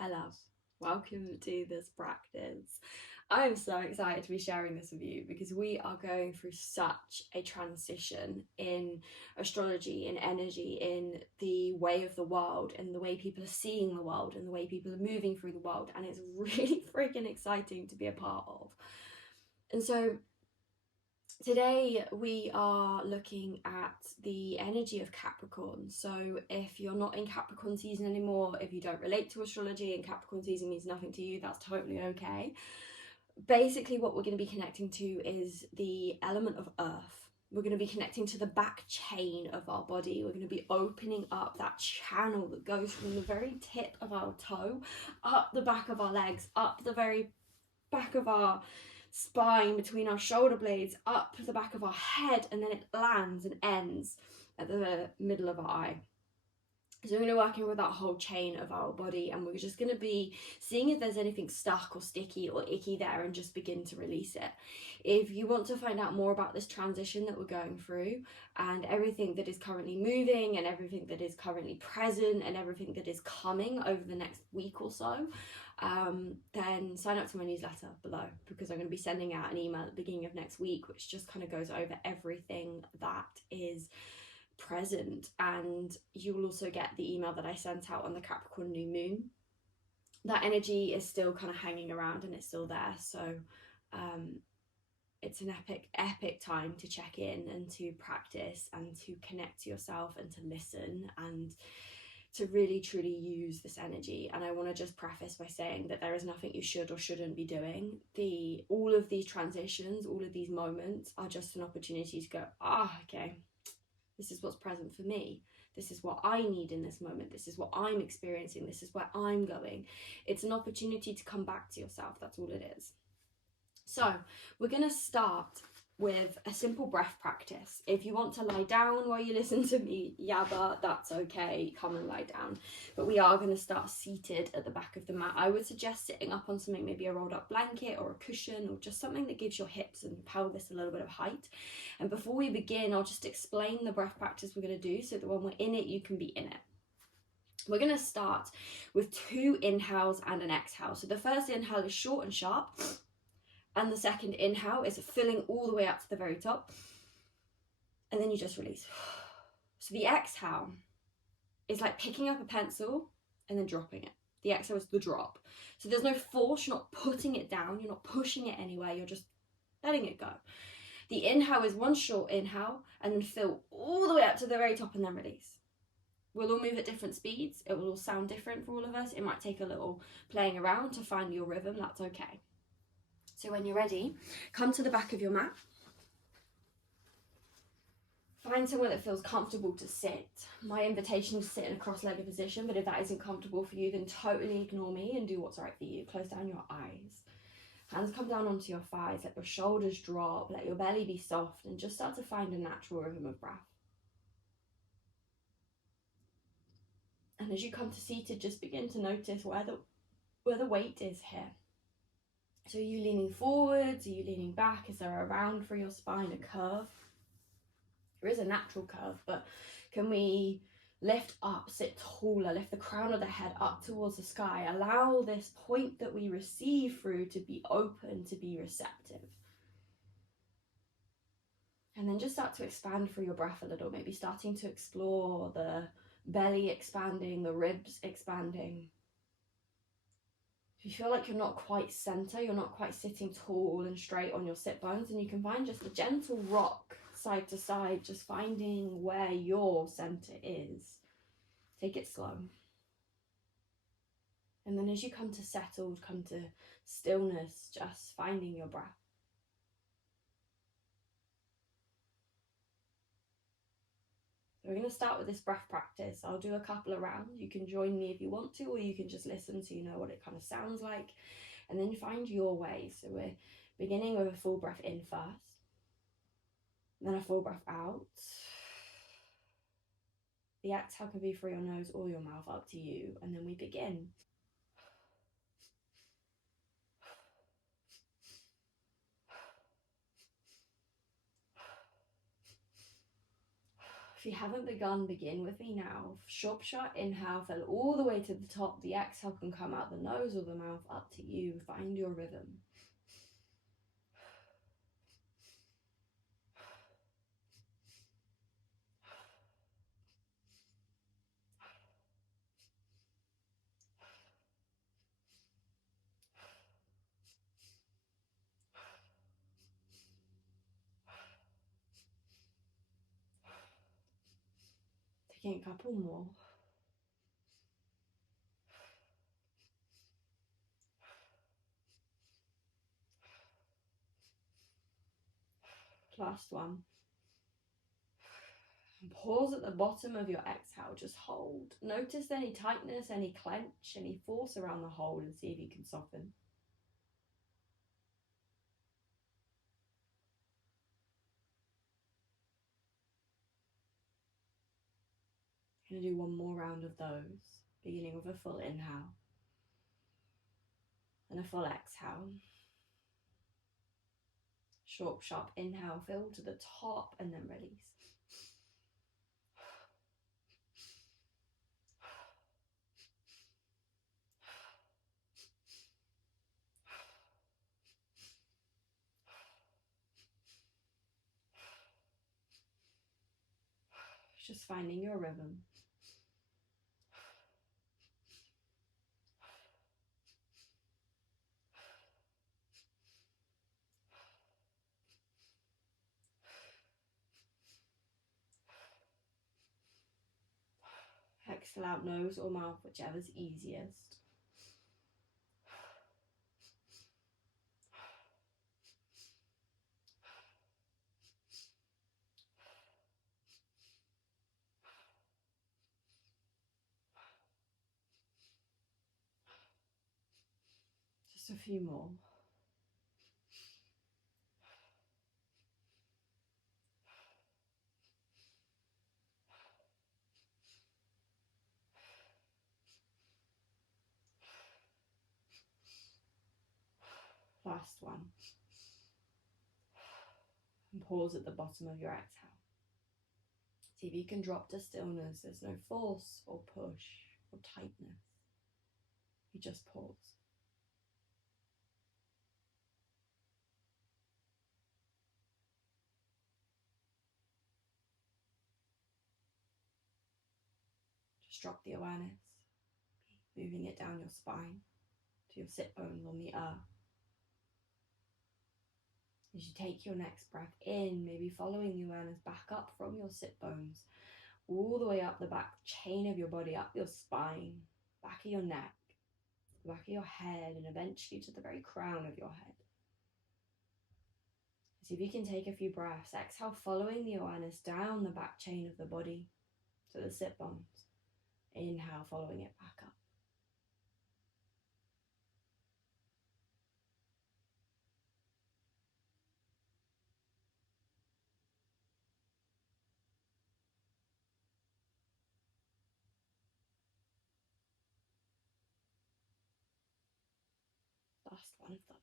Hello, welcome to this practice. I'm so excited to be sharing this with you because we are going through such a transition in astrology, in energy, in the way of the world, and the way people are seeing the world, and the way people are moving through the world, and it's really freaking exciting to be a part of. And so today we are looking at the energy of Capricorn. So if you're not in Capricorn season anymore, if you don't relate to astrology and Capricorn season means nothing to you, that's totally okay. Basically, what we're going to be connecting to is the element of earth. We're going to be connecting to the back chain of our body. We're going to be opening up that channel that goes from the very tip of our toe up the back of our legs, up the very back of our spine, between our shoulder blades, up the back of our head, and then it lands and ends at the middle of our eye. So we're going to be working with that whole chain of our body, and we're just going to be seeing if there's anything stuck or sticky or icky there and just begin to release it. If you want to find out more about this transition that we're going through and everything that is currently moving and everything that is currently present and everything that is coming over the next week or so, then sign up to my newsletter below, because I'm going to be sending out an email at the beginning of next week which just kind of goes over everything that is present. And you will also get the email that I sent out on the Capricorn new moon. That energy is still kind of hanging around and it's still there, so it's an epic time to check in and to practice and to connect to yourself and to listen and to really truly use this energy. And I want to just preface by saying that there is nothing you should or shouldn't be doing. All of these transitions, all of these moments are just an opportunity to go, okay, this is what's present for me. This is what I need in this moment. This is what I'm experiencing. This is where I'm going. It's an opportunity to come back to yourself. That's all it is. So we're going to start with a simple breath practice. If you want to lie down while you listen to me yabba, that's okay, come and lie down. But we are going to start seated at the back of the mat. I would suggest sitting up on something, maybe a rolled up blanket or a cushion, or just something that gives your hips and pelvis a little bit of height. And before we begin, I'll just explain the breath practice we're going to do so that when we're in it, you can be in it. We're going to start with 2 inhales and an exhale. So the first inhale is short and sharp, and the second inhale is filling all the way up to the very top, and then you just release. So the exhale is like picking up a pencil and then dropping it. The exhale is the drop. So there's no force, you're not putting it down, you're not pushing it anywhere, you're just letting it go. The inhale is one short inhale and then fill all the way up to the very top and then release. We'll all move at different speeds. It will all sound different for all of us. It might take a little playing around to find your rhythm. That's okay. So when you're ready, come to the back of your mat. Find somewhere that feels comfortable to sit. My invitation is to sit in a cross-legged position, but if that isn't comfortable for you, then totally ignore me and do what's right for you. Close down your eyes. Hands come down onto your thighs, let your shoulders drop, let your belly be soft, and just start to find a natural rhythm of breath. And as you come to seated, just begin to notice where the weight is here. So are you leaning forwards? Are you leaning back? Is there a round for your spine, a curve? There is a natural curve, but can we lift up, sit taller, lift the crown of the head up towards the sky? Allow this point that we receive through to be open, to be receptive. And then just start to expand through your breath a little, maybe starting to explore the belly expanding, the ribs expanding. If you feel like you're not quite center, you're not quite sitting tall and straight on your sit bones, and you can find just a gentle rock side to side, just finding where your center is. Take it slow. And then as you come to settled, come to stillness, just finding your breath. So we're going to start with this breath practice. I'll do a couple of rounds. You can join me if you want to, or you can just listen so you know what it kind of sounds like. And then find your way. So we're beginning with a full breath in first, then a full breath out. The exhale can be through your nose or your mouth, up to you. And then we begin. If you haven't begun, begin with me now. Shop shut, inhale, fill all the way to the top. The exhale can come out the nose or the mouth, up to you. Find your rhythm. Taking a couple more. Last one. And pause at the bottom of your exhale. Just hold. Notice any tightness, any clench, any force around the hold, and see if you can soften. I'm going to do one more round of those, beginning with a full inhale and a full exhale. Short, sharp inhale, fill to the top and then release. Just finding your rhythm. Exhale out nose or mouth, whichever's easiest. Just a few more. Last one. And pause at the bottom of your exhale. See if you can drop to stillness. There's no force or push or tightness. You just pause. Just drop the awareness, moving it down your spine to your sit bones on the earth. As you take your next breath in, maybe following the awareness back up from your sit bones, all the way up the back chain of your body, up your spine, back of your neck, the back of your head, and eventually to the very crown of your head. See if you can take a few breaths. Exhale, following the awareness down the back chain of the body to the sit bones. Inhale, following it back up. Last one of those.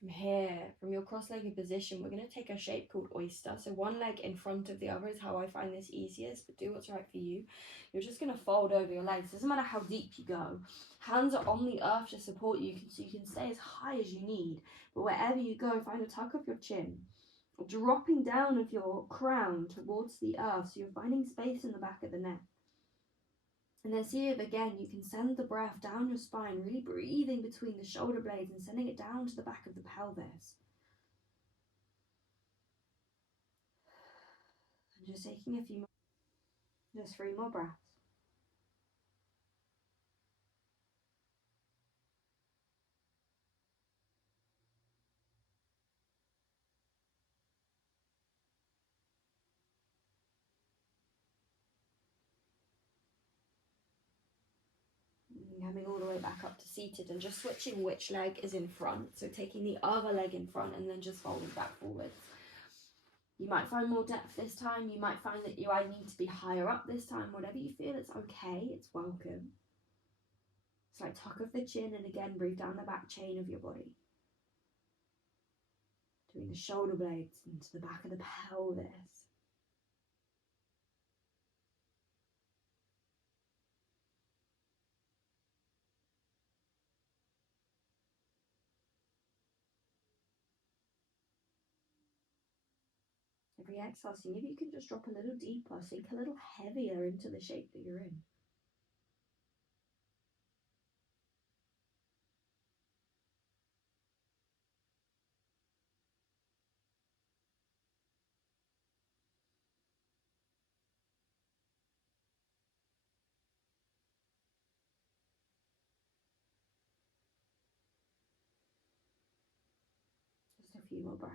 From here, from your cross-legged position, we're going to take a shape called oyster. So one leg in front of the other is how I find this easiest, but do what's right for you. You're just going to fold over your legs. Doesn't matter how deep you go. Hands are on the earth to support you, so you can stay as high as you need. But wherever you go, find a tuck of your chin, dropping down of your crown towards the earth, so you're finding space in the back of the neck. And then see if again you can send the breath down your spine, really breathing between the shoulder blades and sending it down to the back of the pelvis. And just taking a few more, just 3 more breaths. Coming all the way back up to seated and just switching which leg is in front. So taking the other leg in front and then just folding back forwards. You might find more depth this time. You might find that I need to be higher up this time. Whatever you feel, it's okay. It's welcome. Slight tuck of the chin and again breathe down the back chain of your body. between the shoulder blades into the back of the pelvis. Every exhale, see if you can just drop a little deeper, sink a little heavier into the shape that you're in. Just a few more breaths.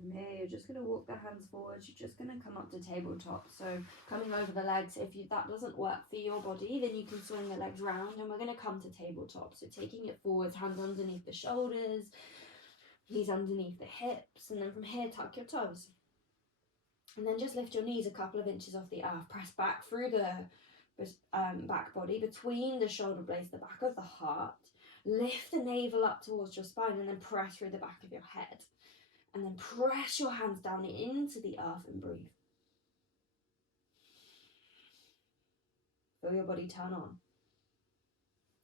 From here, you're just going to walk the hands forwards. You're just going to come up to tabletop. So coming over the legs, if that doesn't work for your body, then you can swing the legs round, and we're going to come to tabletop. So taking it forwards, hands underneath the shoulders, knees underneath the hips, and then from here, tuck your toes. And then just lift your knees a couple of inches off the earth. Press back through the back body, between the shoulder blades, the back of the heart. Lift the navel up towards your spine, and then press through the back of your head. And then press your hands down into the earth and breathe. Feel your body turn on.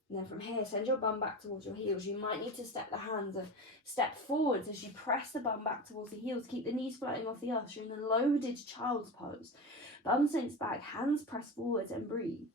And then from here, send your bum back towards your heels. You might need to step the hands a step forwards as you press the bum back towards the heels. Keep the knees floating off the earth. You're in a loaded child's pose. Bum sinks back, hands press forwards, and breathe.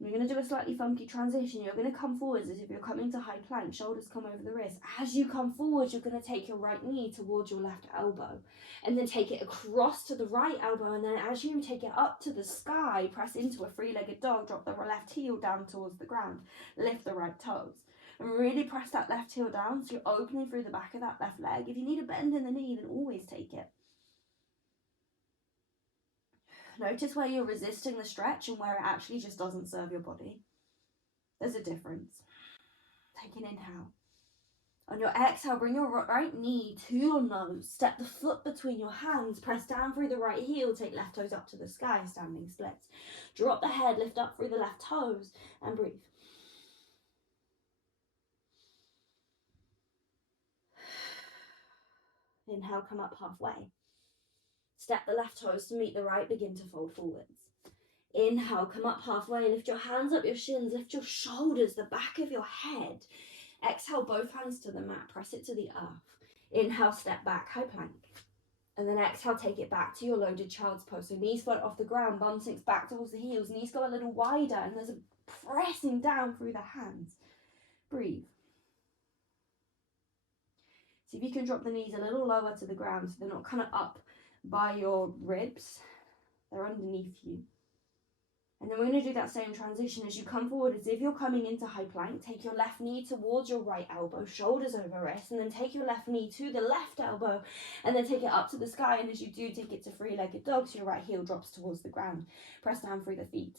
You're going to do a slightly funky transition. You're going to come forwards as if you're coming to high plank. Shoulders come over the wrist. As you come forward, you're going to take your right knee towards your left elbow. And then take it across to the right elbow. And then as you take it up to the sky, press into a three-legged dog. Drop the left heel down towards the ground. Lift the right toes. And really press that left heel down so you're opening through the back of that left leg. If you need a bend in the knee, then always take it. Notice where you're resisting the stretch and where it actually just doesn't serve your body. There's a difference. Take an inhale. On your exhale, bring your right knee to your nose. Step the foot between your hands. Press down through the right heel. Take left toes up to the sky, standing splits. Drop the head, lift up through the left toes, and breathe. Inhale, come up halfway. Step the left toes to meet the right, begin to fold forwards. Inhale, come up halfway, lift your hands up your shins, lift your shoulders, the back of your head. Exhale, both hands to the mat, press it to the earth. Inhale, step back, high plank. And then exhale, take it back to your loaded child's pose. So knees float off the ground, bum sinks back towards the heels, knees go a little wider, and there's a pressing down through the hands. Breathe. See if you can drop the knees a little lower to the ground so they're not kind of up by your ribs. They're underneath you. And then we're going to do that same transition as you come forward as if you're coming into high plank. Take your left knee towards your right elbow, shoulders over wrist, and then take your left knee to the left elbow, and then take it up to the sky. And as you do, take it to three-legged dog, so your right heel drops towards the ground. Press down through the feet,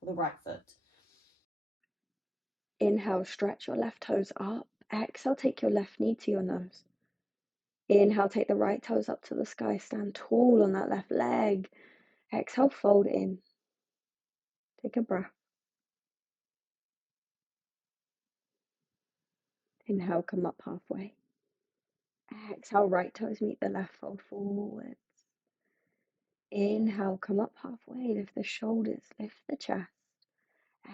or the right foot. Inhale, stretch your left toes up. Exhale, take your left knee to your nose. Inhale, take the right toes up to the sky, stand tall on that left leg. Exhale, fold in. Take a breath. Inhale, come up halfway. Exhale, right toes meet the left, fold forwards. Inhale, come up halfway, lift the shoulders, lift the chest.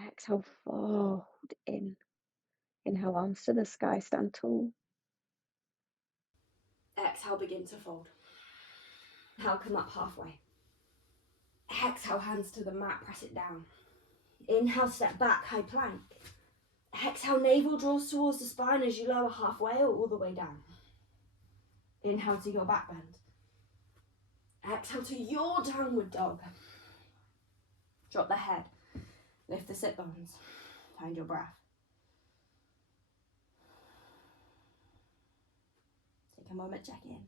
Exhale, fold in. Inhale, arms to the sky, stand tall. Exhale, begin to fold. Inhale, come up halfway. Exhale, hands to the mat, press it down. Inhale, step back, high plank. Exhale, navel draws towards the spine as you lower halfway or all the way down. Inhale to your back bend. Exhale to your downward dog. Drop the head. Lift the sit bones. Find your breath. Take a moment, check in.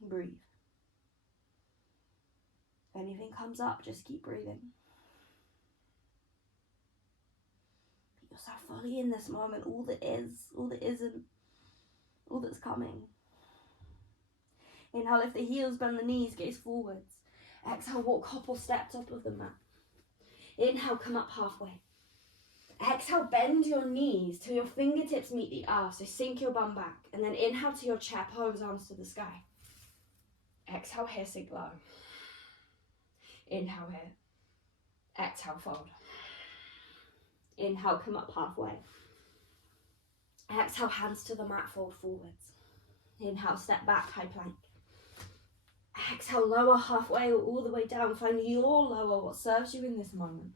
Breathe. If anything comes up, just keep breathing. Put yourself fully in this moment, all that is, all that isn't, all that's coming. Inhale, lift the heels, bend the knees, gaze forwards. Exhale, walk couple steps up of the mat. Inhale, come up halfway. Exhale, bend your knees till your fingertips meet the earth, so sink your bum back. And then inhale to your chair pose, arms to the sky. Exhale here, sink low. Inhale here. Exhale, fold. Inhale, come up halfway. Exhale, hands to the mat, fold forwards. Inhale, step back, high plank. Exhale, lower halfway or all the way down. Find your lower, what serves you in this moment.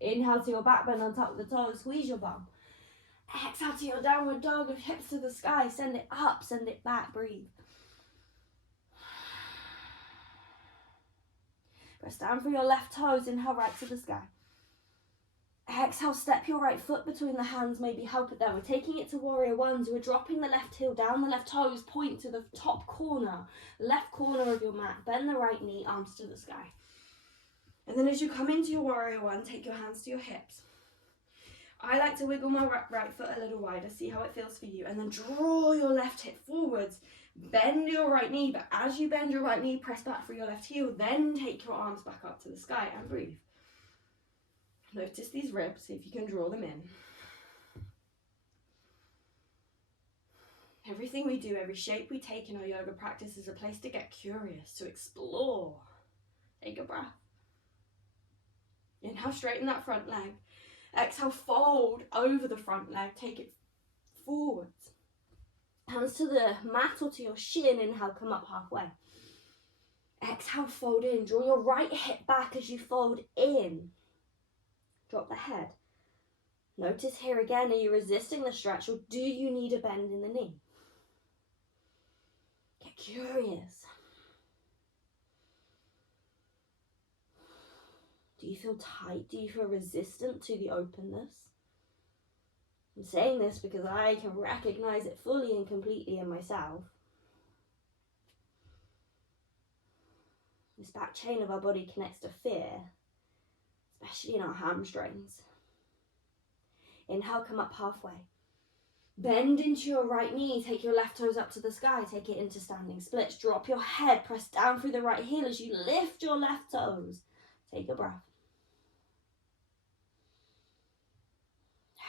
Inhale to your back bend on top of the toes, squeeze your bum. Exhale to your downward dog, with hips to the sky. Send it up, send it back, breathe. Press down for your left toes, inhale right to the sky. Exhale, step your right foot between the hands, maybe help it there. We're taking it to warrior ones. We're dropping the left heel down, the left toes point to the top corner, left corner of your mat. Bend the right knee, arms to the sky. And then as you come into your warrior one, take your hands to your hips. I like to wiggle my right foot a little wider, see how it feels for you. And then draw your left hip forwards, bend your right knee. But as you bend your right knee, press back for your left heel. Then take your arms back up to the sky and breathe. Notice these ribs, see if you can draw them in. Everything we do, every shape we take in our yoga practice is a place to get curious, to explore. Take a breath. Inhale, straighten that front leg. Exhale, fold over the front leg, take it forwards. Hands to the mat or to your shin, inhale, come up halfway. Exhale, fold in. Draw your right hip back as you fold in. Drop the head. Notice here again, are you resisting the stretch or do you need a bend in the knee? Get curious. Do you feel tight? Do you feel resistant to the openness? I'm saying this because I can recognize it fully and completely in myself. This back chain of our body connects to fear, especially in our hamstrings. Inhale, come up halfway. Bend into your right knee, take your left toes up to the sky, take it into standing splits. Drop your head, press down through the right heel as you lift your left toes. Take a breath.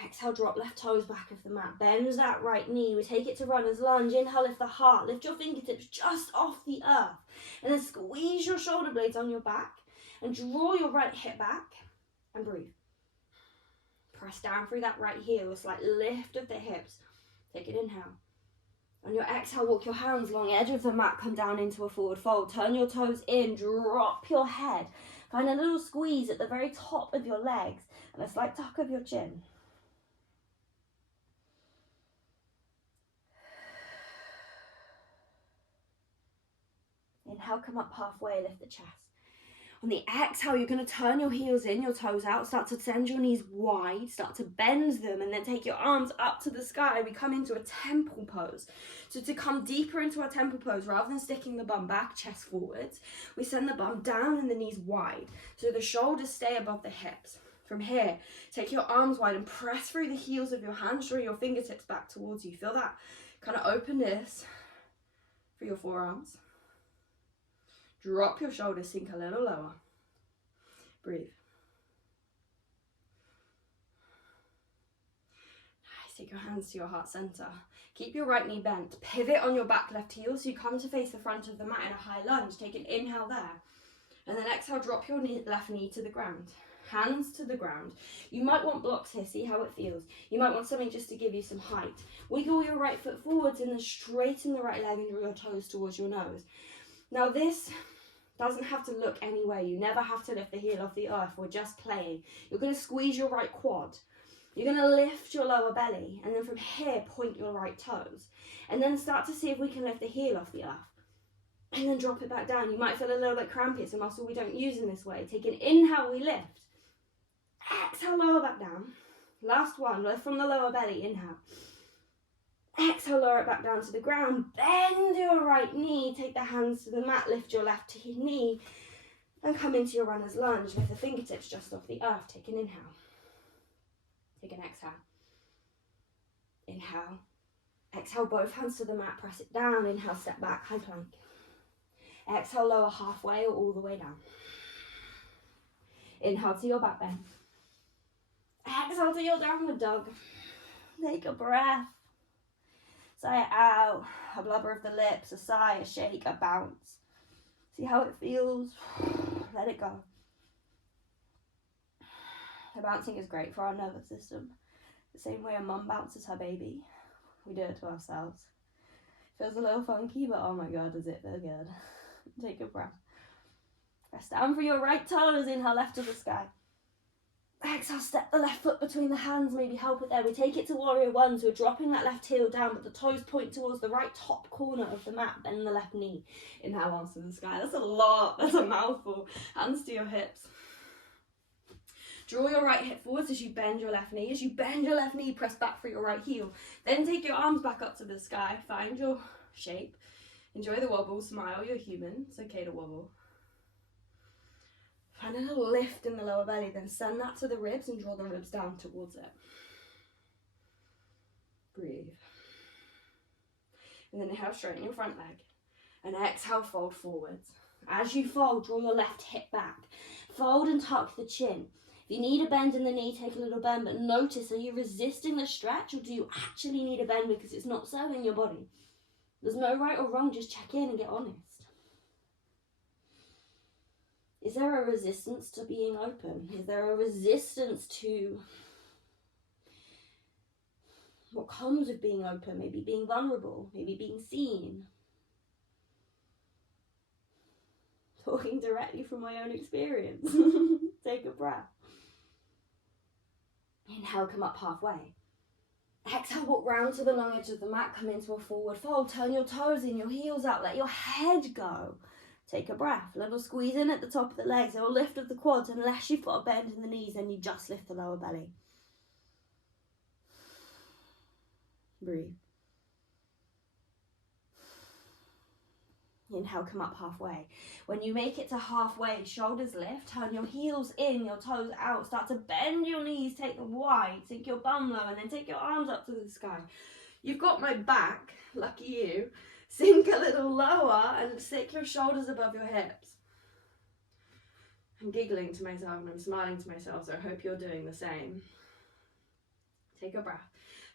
Exhale, drop left toes back of the mat. Bend that right knee. We take it to runner's lunge. Inhale, lift the heart. Lift your fingertips just off the earth. And then squeeze your shoulder blades on your back. And draw your right hip back. And breathe. Press down through that right heel. A slight lift of the hips. Take an inhale. On your exhale, walk your hands along the edge of the mat. Come down into a forward fold. Turn your toes in. Drop your head. Find a little squeeze at the very top of your legs. And a slight tuck of your chin. Inhale, come up halfway, lift the chest. On the exhale, you're going to turn your heels in, your toes out, start to send your knees wide, start to bend them, and then take your arms up to the sky. We come into a temple pose. So to come deeper into our temple pose, rather than sticking the bum back, chest forwards, we send the bum down and the knees wide. So the shoulders stay above the hips. From here, take your arms wide and press through the heels of your hands, draw your fingertips back towards you. Feel that kind of openness for your forearms. Drop your shoulders, sink a little lower. Breathe. Nice. Take your hands to your heart center. Keep your right knee bent. Pivot on your back left heel so you come to face the front of the mat in a high lunge. Take an inhale there. And then exhale, drop your left knee to the ground. Hands to the ground. You might want blocks here, see how it feels. You might want something just to give you some height. Wiggle your right foot forwards and then straighten the right leg and draw your toes towards your nose. Now this doesn't have to look any way. You never have to lift the heel off the earth. We're just playing. You're going to squeeze your right quad. You're going to lift your lower belly. And then from here, point your right toes. And then start to see if we can lift the heel off the earth. And then drop it back down. You might feel a little bit crampy. It's a muscle we don't use in this way. Take an inhale, we lift. Exhale, lower back down. Last one, lift from the lower belly. Inhale. Exhale, lower it back down to the ground. Bend your right knee. Take the hands to the mat. Lift your left knee. And come into your runner's lunge. Lift the fingertips just off the earth. Take an inhale. Take an exhale. Inhale. Exhale, both hands to the mat. Press it down. Inhale, step back. High plank. Exhale, lower halfway or all the way down. Inhale to your back bend. Exhale to your downward dog. Take a breath. Sigh it out. A blubber of the lips, a sigh, a shake, a bounce. See how it feels. Let it go. The bouncing is great for our nervous system. The same way a mum bounces her baby. We do it to ourselves. Feels a little funky, but oh my god, does it feel good. Take a breath. Press down for your right toes. Inhale, left to the sky. Exhale, step the left foot between the hands, maybe help it there. We take it to warrior one, so we're dropping that left heel down, but the toes point towards the right top corner of the mat, bend the left knee. Inhale, arms to the sky. That's a lot, that's a mouthful. Hands to your hips. Draw your right hip forwards as you bend your left knee. As you bend your left knee, press back for your right heel. Then take your arms back up to the sky. Find your shape. Enjoy the wobble, smile, you're human. It's okay to wobble. Find a little lift in the lower belly, then send that to the ribs and draw the ribs down towards it. Breathe. And then inhale, straighten your front leg. And exhale, fold forwards. As you fold, draw your left hip back. Fold and tuck the chin. If you need a bend in the knee, take a little bend, but notice, are you resisting the stretch or do you actually need a bend because it's not serving your body? There's no right or wrong, just check in and get honest. Is there a resistance to being open? Is there a resistance to what comes with being open? Maybe being vulnerable, maybe being seen. Talking directly from my own experience. Take a breath. Inhale, come up halfway. Exhale, walk round to the long edge of the mat, come into a forward fold. Turn your toes in, your heels out, let your head go. Take a breath, a little squeeze in at the top of the legs, a little lift of the quads. Unless you've got a bend in the knees, then you just lift the lower belly. Breathe. Inhale, come up halfway. When you make it to halfway, shoulders lift, turn your heels in, your toes out, start to bend your knees, take them wide, sink your bum low, and then take your arms up to the sky. You've got my back, lucky you. Sink a little lower and stick your shoulders above your hips. I'm giggling to myself and I'm smiling to myself, so I hope you're doing the same. Take a breath.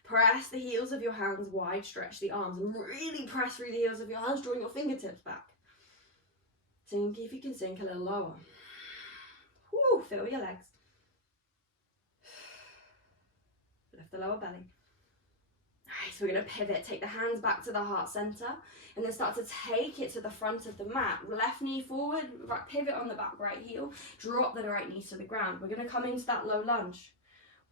Press the heels of your hands wide, stretch the arms, and really press through the heels of your hands, drawing your fingertips back. Sink if you can sink a little lower. Woo, feel your legs. Lift the lower belly. Nice, we're going to pivot, take the hands back to the heart center, and then start to take it to the front of the mat. Left knee forward, pivot on the back right heel, drop the right knees to the ground. We're going to come into that low lunge.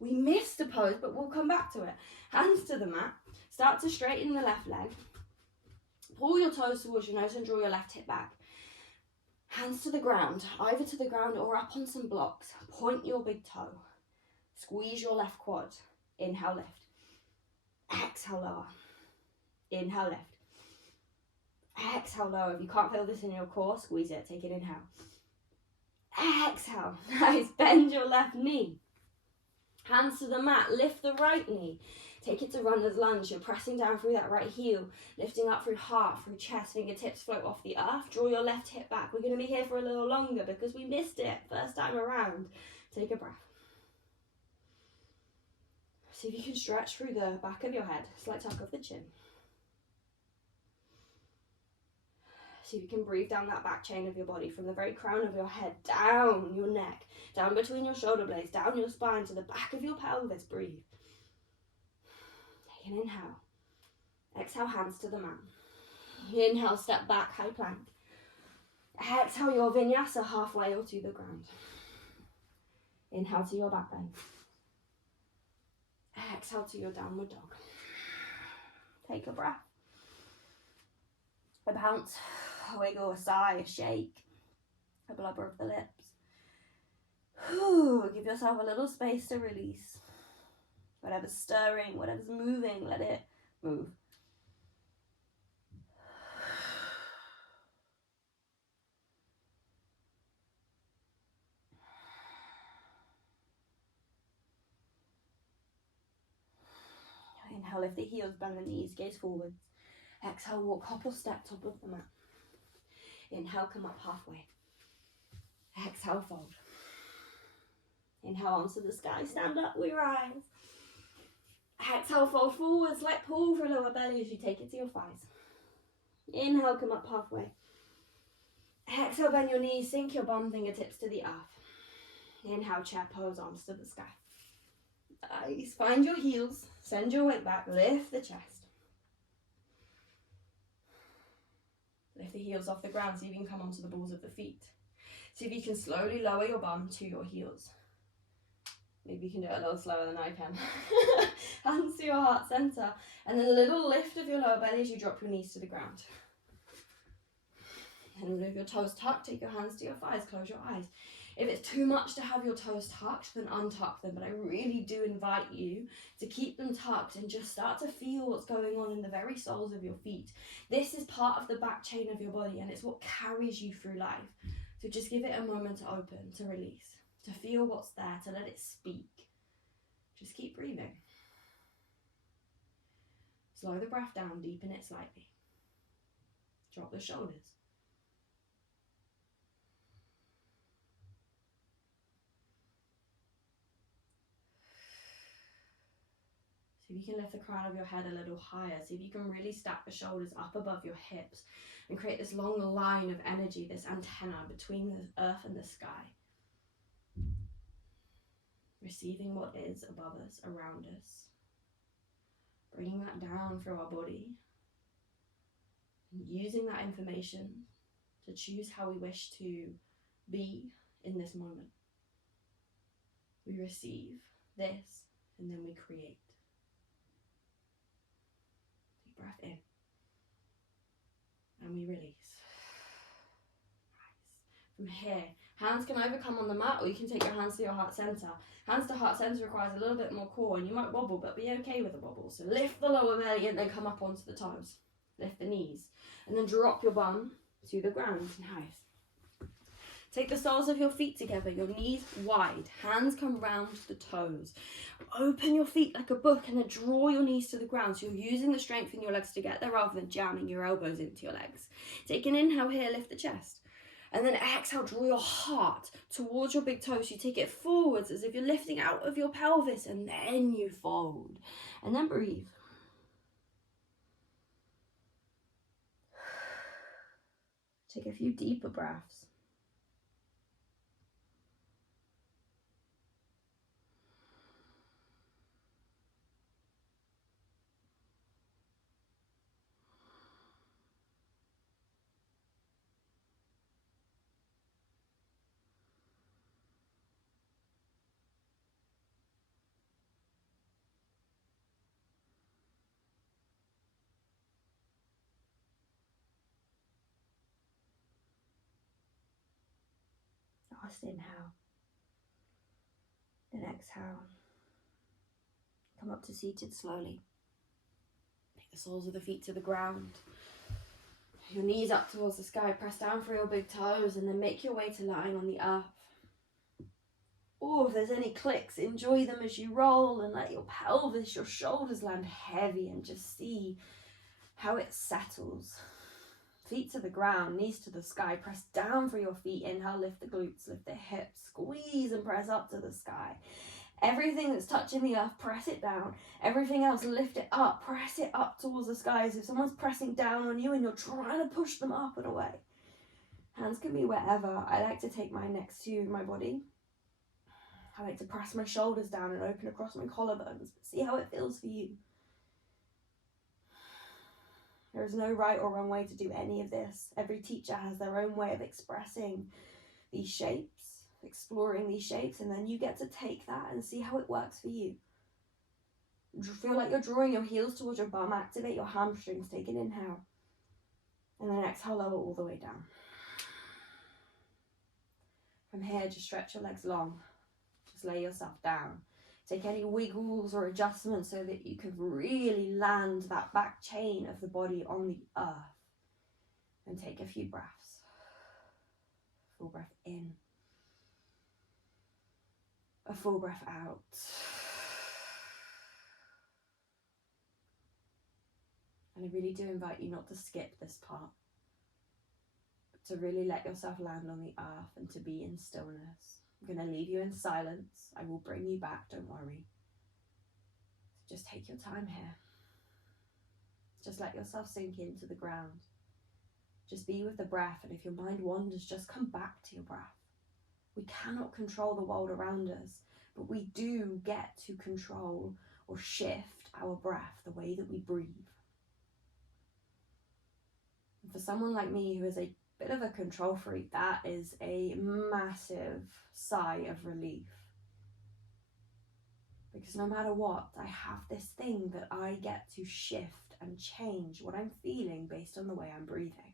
We missed a pose, but we'll come back to it. Hands to the mat, start to straighten the left leg. Pull your toes towards your nose and draw your left hip back. Hands to the ground, either to the ground or up on some blocks. Point your big toe. Squeeze your left quad. Inhale, lift. Exhale, lower. Inhale, lift. Exhale, lower. If you can't feel this in your core, squeeze it. Take an inhale. Exhale. Nice. Bend your left knee. Hands to the mat. Lift the right knee. Take it to runner's lunge. You're pressing down through that right heel. Lifting up through heart, through chest. Fingertips float off the earth. Draw your left hip back. We're going to be here for a little longer because we missed it first time around. Take a breath. See if you can stretch through the back of your head. Slight tuck of the chin. See if you can breathe down that back chain of your body from the very crown of your head, down your neck, down between your shoulder blades, down your spine to the back of your pelvis. Breathe. Take an inhale. Exhale, hands to the mat. Inhale, step back, high plank. Exhale your vinyasa halfway or to the ground. Inhale to your back bend. Exhale to your downward dog. Take a breath. A bounce, a wiggle, a sigh, a shake, a blubber of the lips. Give yourself a little space to release. Whatever's stirring, whatever's moving, let it move. Inhale, lift the heels, bend the knees, gaze forwards. Exhale, walk hop or step top of the mat. Inhale, come up halfway. Exhale, fold. Inhale onto the sky, stand up, we rise. Exhale, fold forwards, let pull for lower belly as you take it to your thighs. Inhale, come up halfway. Exhale, bend your knees, sink your bum fingertips to the earth. Inhale, chair pose, arms to the sky. Nice. Find your heels, send your weight back, lift the chest. Lift the heels off the ground, see if you can come onto the balls of the feet. See if you can slowly lower your bum to your heels. Maybe you can do it a little slower than I can. Hands to your heart center. And then a little lift of your lower belly as you drop your knees to the ground. And with your toes tucked, take your hands to your thighs, close your eyes. If it's too much to have your toes tucked, then untuck them. But I really do invite you to keep them tucked and just start to feel what's going on in the very soles of your feet. This is part of the back chain of your body, and it's what carries you through life. So just give it a moment to open, to release, to feel what's there, to let it speak. Just keep breathing. Slow the breath down, deepen it slightly. Drop the shoulders. See if you can lift the crown of your head a little higher. See if you can really stack the shoulders up above your hips and create this long line of energy, this antenna between the earth and the sky. Receiving what is above us, around us. Bringing that down through our body. And using that information to choose how we wish to be in this moment. We receive this and then we create. Deep breath in. And we release. Nice. From here, hands can either come on the mat or you can take your hands to your heart center. Hands to heart center requires a little bit more core and you might wobble, but be okay with the wobble. So lift the lower belly and then come up onto the toes. Lift the knees and then drop your bum to the ground. Nice. Take the soles of your feet together, your knees wide, hands come round the toes. Open your feet like a book and then draw your knees to the ground. So you're using the strength in your legs to get there rather than jamming your elbows into your legs. Take an inhale here, lift the chest. And then exhale, draw your heart towards your big toes. You take it forwards as if you're lifting out of your pelvis and then you fold. And then breathe. Take a few deeper breaths. Last inhale. Then exhale. Come up to seated slowly. Take the soles of the feet to the ground. Your knees up towards the sky. Press down for your big toes and then make your way to lying on the earth. Or if there's any clicks, enjoy them as you roll and let your pelvis, your shoulders land heavy and just see how it settles. Feet to the ground, knees to the sky. Press down for your feet. Inhale, lift the glutes, lift the hips. Squeeze and press up to the sky. Everything that's touching the earth, press it down. Everything else, lift it up. Press it up towards the sky as if someone's pressing down on you and you're trying to push them up and away. Hands can be wherever. I like to take mine next to my body. I like to press my shoulders down and open across my collarbones. See how it feels for you. There is no right or wrong way to do any of this. Every teacher has their own way of expressing these shapes, exploring these shapes, and then you get to take that and see how it works for you. Feel like you're drawing your heels towards your bum, activate your hamstrings, take an inhale, and then exhale, lower all the way down. From here, just stretch your legs long. Just lay yourself down. Take any wiggles or adjustments so that you can really land that back chain of the body on the earth. And take a few breaths. Full breath in. A full breath out. And I really do invite you not to skip this part. to really let yourself land on the earth and to be in stillness. I'm going to leave you in silence. I will bring you back, don't worry. Just take your time here. Just let yourself sink into the ground. Just be with the breath, and if your mind wanders, just come back to your breath. We cannot control the world around us, but we do get to control or shift our breath, the way that we breathe. And for someone like me who is a bit of a control freak, that is a massive sigh of relief. Because no matter what, I have this thing that I get to shift and change what I'm feeling based on the way I'm breathing.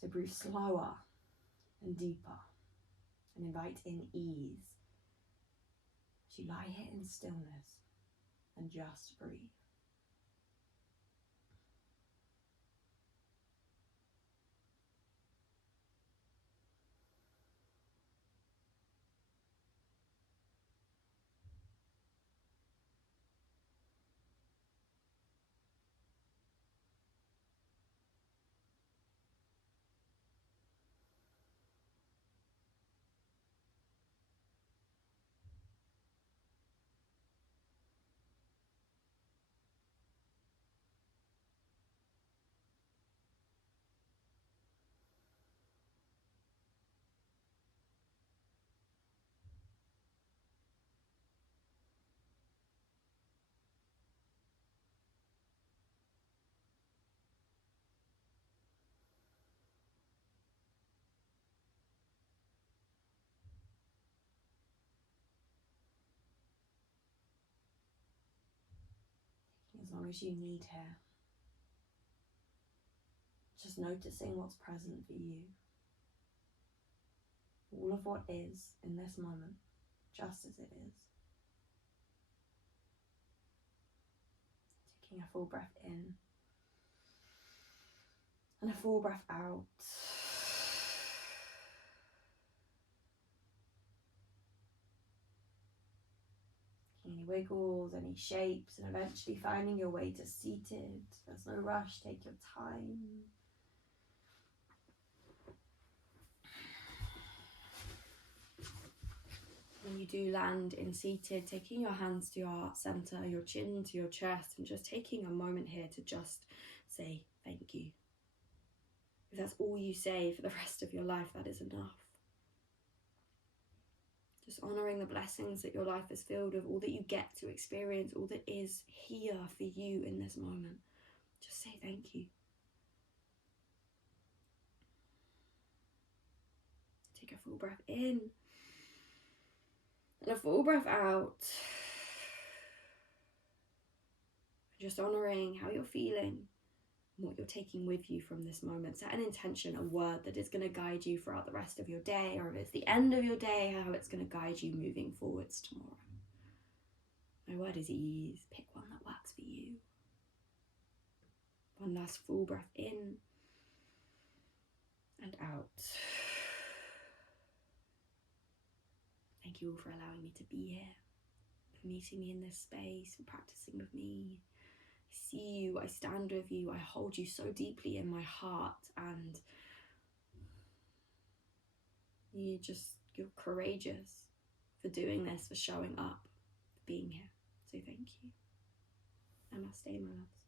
So breathe slower and deeper and invite in ease as you lie here in stillness and just breathe. As long as you need here. Just noticing what's present for you. All of what is in this moment, just as it is. Taking a full breath in and a full breath out. Any wiggles, any shapes, and eventually finding your way to seated. There's no rush, take your time. When you do land in seated, taking your hands to your heart center, your chin to your chest, and just taking a moment here to just say thank you. If that's all you say for the rest of your life, that is enough. Just honouring the blessings that your life is filled with, all that you get to experience, all that is here for you in this moment. Just say thank you. Take a full breath in and a full breath out. Just honouring how you're feeling and what you're taking with you from this moment. Set an intention, a word that is going to guide you throughout the rest of your day, or if it's the end of your day, how it's going to guide you moving forwards tomorrow. My word is ease. Pick one that works for you. One last full breath in and out. Thank you all for allowing me to be here, for meeting me in this space, for practicing with me. I see you, I stand with you, I hold you so deeply in my heart, and you're courageous for doing this, for showing up, for being here. So thank you. Namaste, my loves.